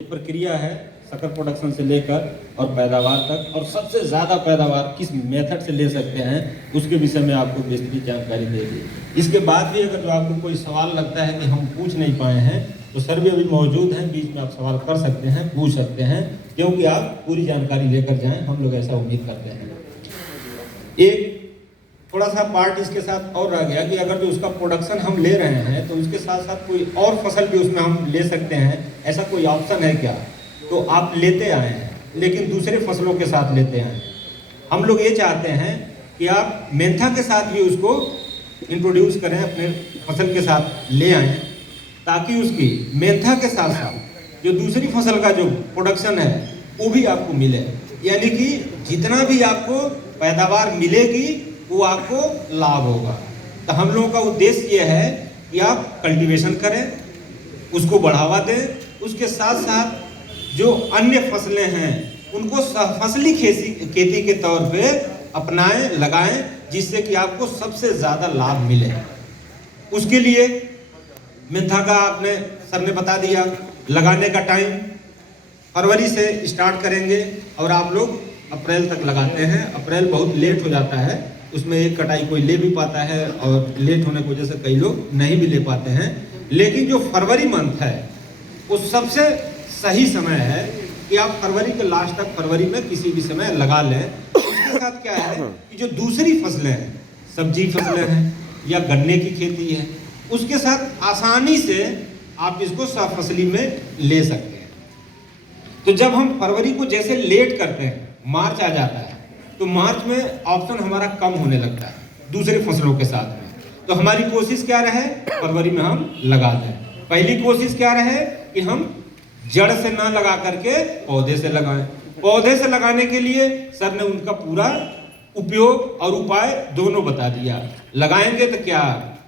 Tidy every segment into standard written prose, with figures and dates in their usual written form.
प्रक्रिया है शक्कर प्रोडक्शन से लेकर और पैदावार तक, और सबसे ज़्यादा पैदावार किस मेथड से ले सकते हैं उसके विषय में आपको विस्तृत जानकारी देगी। इसके बाद भी अगर जो आपको कोई सवाल लगता है कि हम पूछ नहीं पाए हैं तो सर भी अभी मौजूद हैं, बीच में आप सवाल कर सकते हैं, पूछ सकते हैं, क्योंकि आप पूरी जानकारी लेकर जाएँ, हम लोग ऐसा उम्मीद करते हैं। एक थोड़ा सा पार्ट इसके साथ और रह गया कि अगर जो उसका प्रोडक्शन हम ले रहे हैं तो उसके साथ साथ कोई और फसल भी उसमें हम ले सकते हैं, ऐसा कोई ऑप्शन है क्या? तो आप लेते आए हैं लेकिन दूसरे फसलों के साथ लेते हैं। हम लोग ये चाहते हैं कि आप मेंथा के साथ भी उसको इंट्रोड्यूस करें, अपने फसल के साथ ले आएँ, ताकि उसकी मेंथा के साथ साथ जो दूसरी फसल का जो प्रोडक्शन है वो भी आपको मिले। यानी कि जितना भी आपको पैदावार मिलेगी वो आपको लाभ होगा। तो हम लोगों का उद्देश्य ये है कि आप कल्टीवेशन करें, उसको बढ़ावा दें, उसके साथ साथ जो अन्य फसलें हैं उनको फसली खेती के तौर पे अपनाएं, लगाएं, जिससे कि आपको सबसे ज़्यादा लाभ मिले। उसके लिए मेंथा का आपने सर ने बता दिया, लगाने का टाइम फरवरी से स्टार्ट करेंगे और आप लोग अप्रैल तक लगाते हैं। अप्रैल बहुत लेट हो जाता है, उसमें एक कटाई कोई ले भी पाता है और लेट होने की वजह से कई लोग नहीं भी ले पाते हैं। लेकिन जो फरवरी मंथ है वो सबसे सही समय है कि आप फरवरी के लास्ट तक, फरवरी में किसी भी समय लगा लें। उसके साथ क्या है कि जो दूसरी फसलें हैं, सब्जी फसलें हैं या गन्ने की खेती है, उसके साथ आसानी से आप इसको सफसली में ले सकते हैं। तो जब हम फरवरी को जैसे लेट करते हैं, मार्च आ जाता है, तो मार्च में ऑप्शन हमारा कम होने लगता है दूसरे फसलों के साथ में। तो हमारी कोशिश क्या रहे, फरवरी में हम लगा दें। पहली कोशिश क्या रहे कि हम जड़ से ना लगा करके पौधे से लगाएं। पौधे से लगाने के लिए सर ने उनका पूरा उपयोग और उपाय दोनों बता दिया। लगाएंगे तो क्या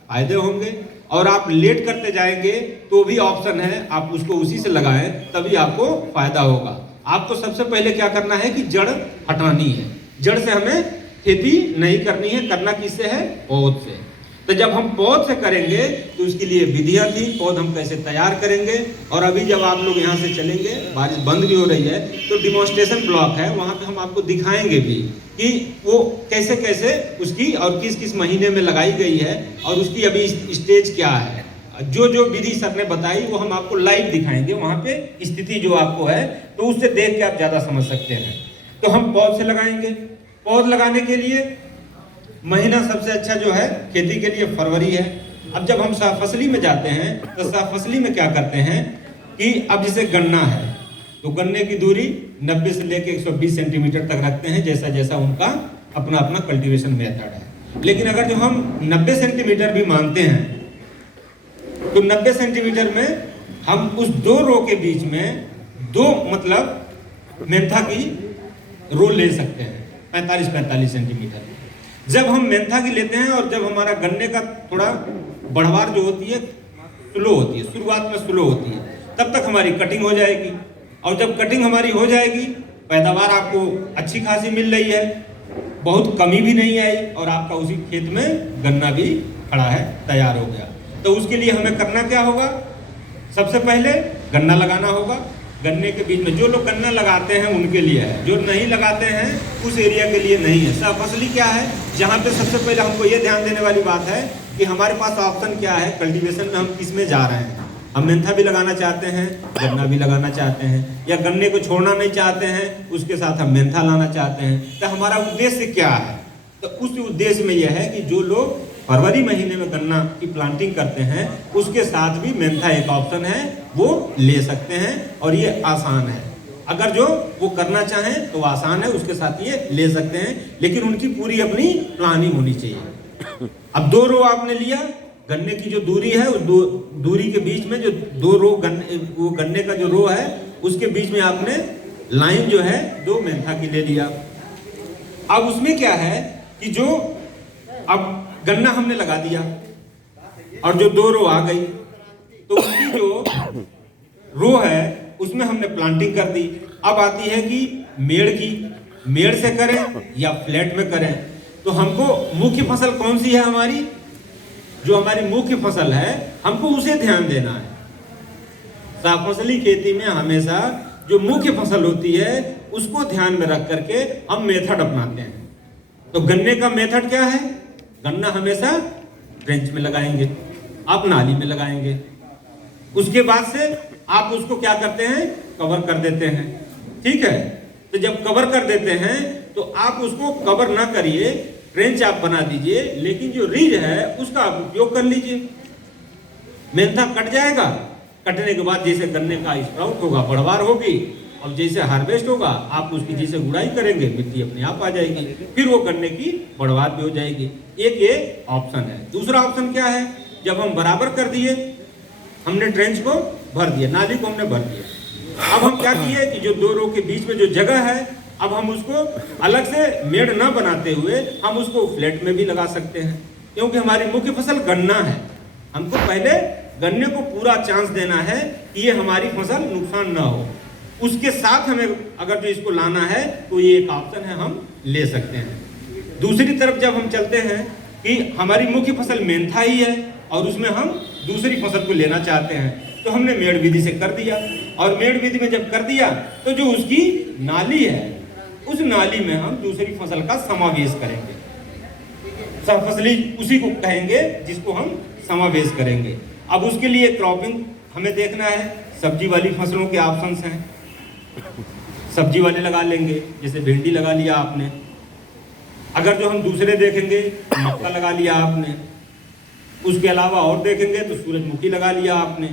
फायदे होंगे, और आप लेट करते जाएंगे तो भी ऑप्शन है, आप उसको उसी से लगाएं, तभी आपको फायदा होगा। आपको सबसे पहले क्या करना है कि जड़ हटानी है। जड़ से हमें खेती नहीं करनी है, करना किससे है, पौध से। तो जब हम पौध से करेंगे तो उसके लिए विधियां थी, पौध हम कैसे तैयार करेंगे। और अभी जब आप लोग यहाँ से चलेंगे, बारिश बंद भी हो रही है, तो डिमॉन्स्ट्रेशन ब्लॉक है, वहाँ पे हम आपको दिखाएंगे भी कि वो कैसे कैसे उसकी और किस किस महीने में लगाई गई है और उसकी अभी स्टेज क्या है। जो जो विधि सर ने बताई वो हम आपको लाइव दिखाएंगे, वहाँ पे स्थिति जो आपको है, तो उससे देख के आप ज़्यादा समझ सकते हैं। तो हम पौध से लगाएंगे। पौध लगाने के लिए महीना सबसे अच्छा जो है खेती के लिए फरवरी है। अब जब हम सहफसली में जाते हैं तो सहफसली में क्या करते हैं कि अब जैसे गन्ना है तो गन्ने की दूरी 90 से लेकर 120 सेंटीमीटर तक रखते हैं, जैसा जैसा उनका अपना अपना कल्टीवेशन मेथड है। लेकिन अगर जो हम 90 सेंटीमीटर भी मानते हैं तो 90 सेंटीमीटर में हम उस दो रो के बीच में दो मतलब मेंथा की रो ले सकते हैं, 45-45 सेंटीमीटर। जब हम मेंथा की लेते हैं और जब हमारा गन्ने का थोड़ा बढ़वार जो होती है स्लो होती है, शुरुआत में स्लो होती है, तब तक हमारी कटिंग हो जाएगी। और जब कटिंग हमारी हो जाएगी, पैदावार आपको अच्छी खासी मिल रही है, बहुत कमी भी नहीं आई, और आपका उसी खेत में गन्ना भी खड़ा है, तैयार हो गया। तो उसके लिए हमें करना क्या होगा, सबसे पहले गन्ना लगाना होगा। गन्ने के बीच में जो लोग गन्ना लगाते हैं उनके लिए है, जो नहीं लगाते हैं उस एरिया के लिए नहीं है। सहफसली क्या है, जहाँ पे सबसे पहले हमको ये ध्यान देने वाली बात है कि हमारे पास ऑप्शन क्या है कल्टीवेशन में, हम किस में जा रहे हैं। हम मेंथा भी लगाना चाहते हैं, गन्ना भी लगाना चाहते हैं, या गन्ने को छोड़ना नहीं चाहते हैं, उसके साथ हम मेंथा लाना चाहते हैं। तो हमारा उद्देश्य क्या है, तो उस उद्देश्य में यह है कि जो लोग फरवरी महीने में गन्ना की प्लांटिंग करते हैं उसके साथ भी मेंथा एक ऑप्शन है, वो ले सकते हैं। और ये आसान है, अगर जो वो करना चाहें तो आसान है, उसके साथ ये ले सकते हैं, लेकिन उनकी पूरी अपनी प्लानिंग होनी चाहिए। अब दो रो आपने लिया, गन्ने की जो दूरी है उस दूरी के बीच में जो दो रो वो गन्ने का जो रो है उसके बीच में आपने लाइन जो है दो मेंथा की ले लिया। अब उसमें क्या है कि जो अब गन्ना हमने लगा दिया और जो दो रो आ गई, तो उसकी जो रो है उसमें हमने प्लांटिंग कर दी। अब आती है कि मेड़ से करें या फ्लैट में करें। तो हमको मुख्य फसल कौन सी है हमारी, जो हमारी मुख्य फसल है हमको उसे ध्यान देना है। फसली खेती में हमेशा जो मुख्य फसल होती है उसको ध्यान में रख करके हम मेथड अपनाते हैं। तो गन्ने का मेथड क्या है? गन्ना हमेशा ट्रेंच में लगाएंगे, आप नाली में लगाएंगे। उसके बाद से आप उसको क्या करते हैं? कवर कर देते हैं। ठीक है, तो जब कवर कर देते हैं तो आप उसको कवर ना करिए, ट्रेंच आप बना दीजिए, लेकिन जो रीज है उसका आप उपयोग कर लीजिए। मेंथा कट जाएगा, कटने के बाद जैसे गन्ने का स्प्राउट होगा, बढ़वार होगी, और जैसे हार्वेस्ट होगा आप उसकी जैसे गुड़ाई करेंगे, मिट्टी अपने आप आ जाएगी, फिर वो गन्ने की बढ़वार भी हो जाएगी। एक ये ऑप्शन है। दूसरा ऑप्शन क्या है? जब हम बराबर कर दिए, हमने ट्रेंच को भर दिया, नाली को हमने भर दिया, अब हम क्या किए कि जो दो रो के बीच में जो जगह है, अब हम उसको अलग से मेड़ न बनाते हुए हम उसको फ्लैट में भी लगा सकते हैं, क्योंकि हमारी मुख्य फसल गन्ना है। हमको पहले गन्ने को पूरा चांस देना है कि ये हमारी फसल नुकसान ना हो। उसके साथ हमें अगर जो इसको लाना है तो ये एक ऑप्शन है, हम ले सकते हैं। दूसरी तरफ जब हम चलते हैं कि हमारी मुख्य फसल मेंथा ही है और उसमें हम दूसरी फसल को लेना चाहते हैं, तो हमने मेड़ विधि से कर दिया, और मेड़ विधि में जब कर दिया तो जो उसकी नाली है उस नाली में हम दूसरी फसल का समावेश करेंगे। सहफसली उसी को कहेंगे जिसको हम समावेश करेंगे। अब उसके लिए क्रॉपिंग हमें देखना है। सब्जी वाली फसलों के ऑप्शंस हैं, सब्जी वाले लगा लेंगे, जैसे भिंडी लगा लिया आपने। अगर जो हम दूसरे देखेंगे, मक्का लगा लिया आपने। उसके अलावा और देखेंगे तो सूरजमुखी लगा लिया आपने।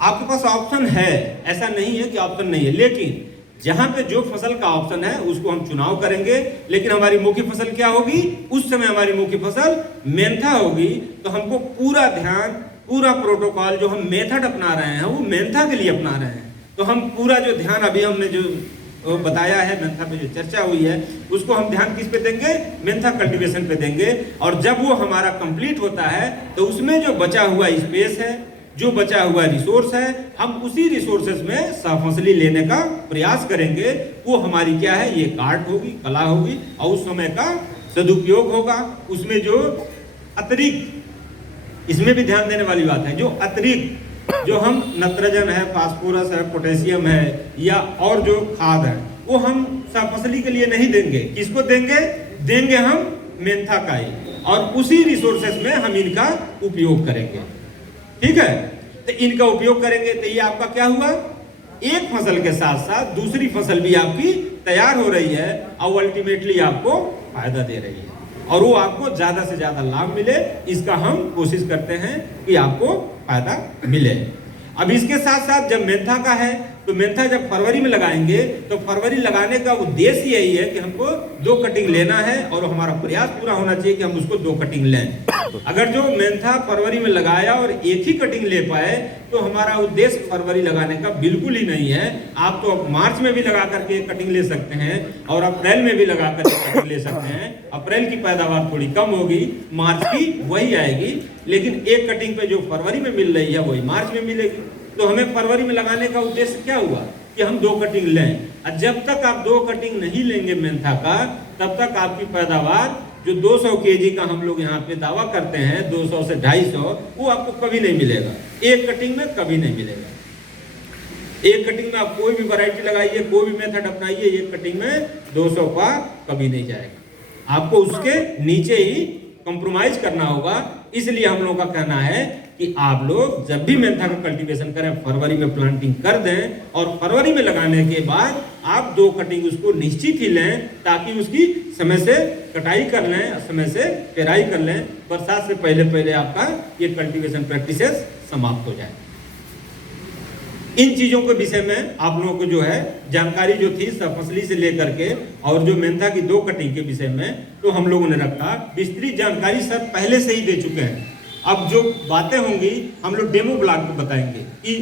आपके पास ऑप्शन है, ऐसा नहीं है कि ऑप्शन नहीं है, लेकिन जहां पे जो फसल का ऑप्शन है उसको हम चुनाव करेंगे। लेकिन हमारी मुख्य फसल क्या होगी? उस समय हमारी मुख्य फसल मेंथा होगी, तो हमको पूरा ध्यान, पूरा प्रोटोकॉल जो हम मेथड अपना रहे हैं वो मेंथा के लिए अपना रहे हैं। तो हम पूरा जो ध्यान अभी हमने जो बताया है, मेंथा पे जो चर्चा हुई है, उसको हम ध्यान किस पे देंगे? मेंथा कल्टीवेशन पे देंगे। और जब वो हमारा कंप्लीट होता है तो उसमें जो बचा हुआ स्पेस है, जो बचा हुआ रिसोर्स है, हम उसी रिसोर्सेस में सहफसली लेने का प्रयास करेंगे। वो हमारी क्या है? ये कार्ट होगी, कला होगी, और उस समय का सदुपयोग होगा। उसमें जो अतिरिक्त, इसमें भी ध्यान देने वाली बात है, जो अतिरिक्त जो हम नत्रजन है, फास्फोरस है, पोटेशियम है, या और जो खाद है, वो हम सहफसली के लिए नहीं देंगे। किसको देंगे? देंगे हम मेंथा का ही, और उसी रिसोर्सेस में हम इनका उपयोग करेंगे। ठीक है, तो इनका उपयोग करेंगे तो ये आपका क्या हुआ? एक फसल के साथ साथ दूसरी फसल भी आपकी तैयार हो रही है, और अल्टीमेटली आपको फायदा दे रही है, और वो आपको ज्यादा से ज्यादा लाभ मिले, इसका हम कोशिश करते हैं कि आपको फायदा मिले। अब इसके साथ साथ जब मेंथा का है तो मेंथा जब फरवरी में लगाएंगे तो फरवरी लगाने का उद्देश्य यही है कि हमको 2 कटिंग लेना है, और हमारा प्रयास पूरा होना चाहिए कि हम उसको 2 कटिंग लें। अगर जो मेंथा फरवरी में लगाया और एक ही कटिंग ले पाए तो हमारा उद्देश्य फरवरी लगाने का बिल्कुल ही नहीं है। आप तो मार्च में भी लगा करके कटिंग ले सकते हैं, और अप्रैल में भी लगा करके कटिंग ले सकते हैं। अप्रैल की पैदावार थोड़ी कम होगी, मार्च की वही आएगी, लेकिन एक कटिंग पे जो फरवरी में मिल रही है वही मार्च में मिलेगी। तो हमें फरवरी में लगाने का उद्देश्य क्या हुआ कि हम 2 कटिंग लें। और जब तक आप 2 कटिंग नहीं लेंगे मेंथा का, तब तक आपकी पैदावार जो 200 केजी का हम लोग यहाँ पे दावा करते हैं, 200 से 250, वो आपको कभी नहीं मिलेगा। एक कटिंग में कभी नहीं मिलेगा। एक कटिंग में आप कोई भी वैरायटी लगाइए, कोई भी मेथड अपनाइए, एक कटिंग में 200 का कभी नहीं जाएगा। आपको उसके नीचे ही कंप्रोमाइज करना होगा। इसलिए हम लोगों का कहना है कि आप लोग जब भी मेंथा का कल्टीवेशन करें, फरवरी में प्लांटिंग कर दें, और फरवरी में लगाने के बाद आप 2 कटिंग उसको निश्चित ही लें, ताकि उसकी समय से कटाई कर लें, समय से पेराई कर लें। बरसात से पहले पहले आपका ये कल्टीवेशन प्रैक्टिसेस समाप्त हो जाए। इन चीजों के विषय में आप लोगों को जो है जानकारी जो थी सहफसली से लेकर के, और जो मेंथा की 2 कटिंग के विषय में तो हम लोगों ने रखा। विस्तृत जानकारी सर पहले से ही दे चुके हैं। अब जो बातें होंगी हम लोग डेमो ब्लॉग में बताएंगे कि